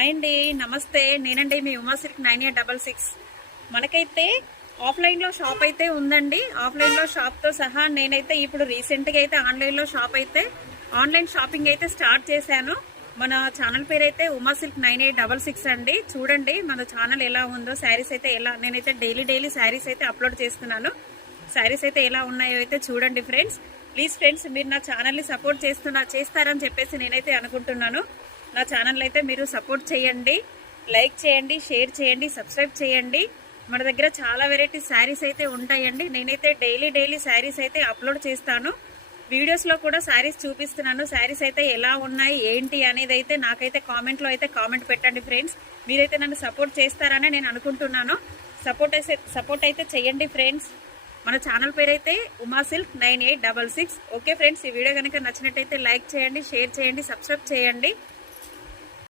Hi అండి, నమస్తే. నేనండి మీ ఉమా సిల్క్ 9866. మనకైతే ఆఫ్లైన్లో షాప్ అయితే ఉందండి. ఆఫ్లైన్లో షాప్తో సహా నేనైతే ఇప్పుడు రీసెంట్గా అయితే ఆన్లైన్లో ఆన్లైన్ షాపింగ్ అయితే స్టార్ట్ చేశాను. మన ఛానల్ పేరు అయితే ఉమా సిల్క్ 9866 అండి. చూడండి మన ఛానల్ ఎలా ఉందో, శారీస్ అయితే నేనైతే డైలీ శారీస్ అయితే అప్లోడ్ చేస్తున్నాను. శారీస్ అయితే ఎలా ఉన్నాయో అయితే చూడండి ఫ్రెండ్స్. ప్లీజ్ ఫ్రెండ్స్, మీరు నా ఛానల్ని సపోర్ట్ చేస్తారని చెప్పేసి నేనైతే అనుకుంటున్నాను. నా ఛానల్ అయితే మీరు సపోర్ట్ చేయండి, లైక్ చేయండి, షేర్ చేయండి, సబ్స్క్రైబ్ చేయండి. మన దగ్గర చాలా వెరైటీ శారీస్ అయితే ఉంటాయండి. నేనైతే డైలీ శారీస్ అయితే అప్లోడ్ చేస్తాను. వీడియోస్లో కూడా శారీస్ చూపిస్తున్నాను. శారీస్ అయితే ఎలా ఉన్నాయి ఏంటి అనేది అయితే నాకైతే కామెంట్లో అయితే కామెంట్ పెట్టండి ఫ్రెండ్స్. మీరైతే నన్ను సపోర్ట్ చేస్తారని నేను అనుకుంటున్నాను. సపోర్ట్ అయితే చేయండి ఫ్రెండ్స్. మన ఛానల్ పేరు అయితే ఉమా సిల్క్ 9866. ఓకే ఫ్రెండ్స్, ఈ వీడియో కనుక నచ్చినట్టయితే లైక్ చేయండి, షేర్ చేయండి, సబ్స్క్రైబ్ చేయండి.